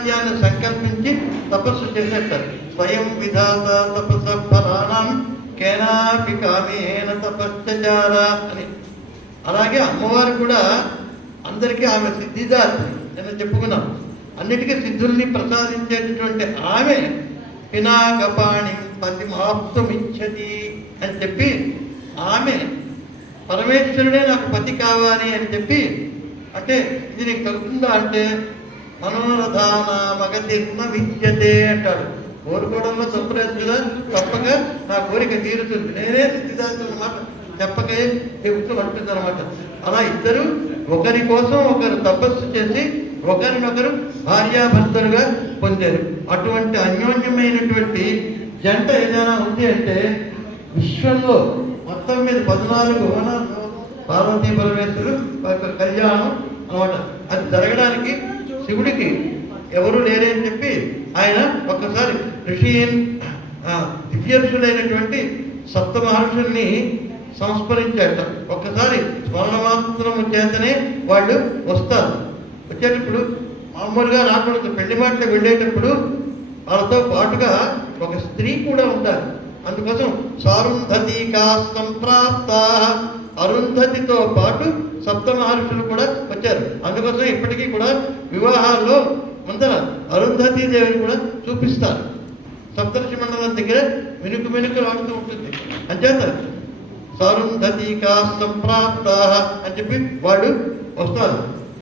వైరాగ్యాన్ని సంకల్పించి తపస్సు చేసేస్తారు. స్వయం విధాత తపస్స ఫలానాం కేనాపి కామేన తపశ్చచార అని. అలాగే అమ్మవారు కూడా అందరికీ ఆమె సిద్ధిదాత్రి నేను చెప్పుకున్నాం. అన్నిటికీ సిద్ధుల్ని ప్రసాదించేటటువంటి ఆమె పినాకపాణి పతిమాప్తుమిచ్చతి అని చెప్పి ఆమె పరమేశ్వరుడే నాకు పతి కావాలి అని చెప్పి, అంటే ఇది నీకు కలుగుతుందా అంటే మనోరథాన మగతిర్మ విద్యతే అంటాడు. కోరుకోవడంలో తప్పులేదు కదా, తప్పక నా కోరిక తీరుతుంది, నేనే సిద్ధిదాత్రి అన్నమాట, చెప్పకే చెబుతూ పడుతుంది అనమాట. అలా ఇద్దరు ఒకరి కోసం ఒకరు తపస్సు చేసి ఒకరినొకరు భార్యాభర్తలుగా పొందారు. అటువంటి అన్యోన్యమైనటువంటి జంట ఏదైనా ఉంది అంటే విశ్వంలో మొత్తం మీద 14 భువనాలు పార్వతీ పరమేశ్వరుడు కళ్యాణం అనమాట. అది జరగడానికి శివుడికి ఎవరు లేరే అని చెప్పి ఆయన ఒక్కసారి దివ్య ఋషులైనటువంటి సప్త మహర్షుల్ని సంస్మరించాట. ఒక్కసారి స్మరణమాత్రము చేతనే వాళ్ళు వస్తారు. వచ్చేటప్పుడు మామూలుగా రాకూడదు, పెళ్లి మాటలు వెళ్ళేటప్పుడు వాళ్ళతో పాటుగా ఒక స్త్రీ కూడా ఉంటారు. అందుకోసం సారుంధతికా సంప్రాప్త, అరుంధతితో పాటు సప్త మహర్షులు కూడా వచ్చారు. అందుకోసం ఇప్పటికీ కూడా వివాహాల్లో ముందర అరుంధతీ దేవిని కూడా చూపిస్తారు. సప్తర్షి మండలం దగ్గర మినుకు ఆడుతూ ఉంటుంది. అంచేత సారుంధతికా సంప్రాప్త అని చెప్పి వాళ్ళు వస్తారు.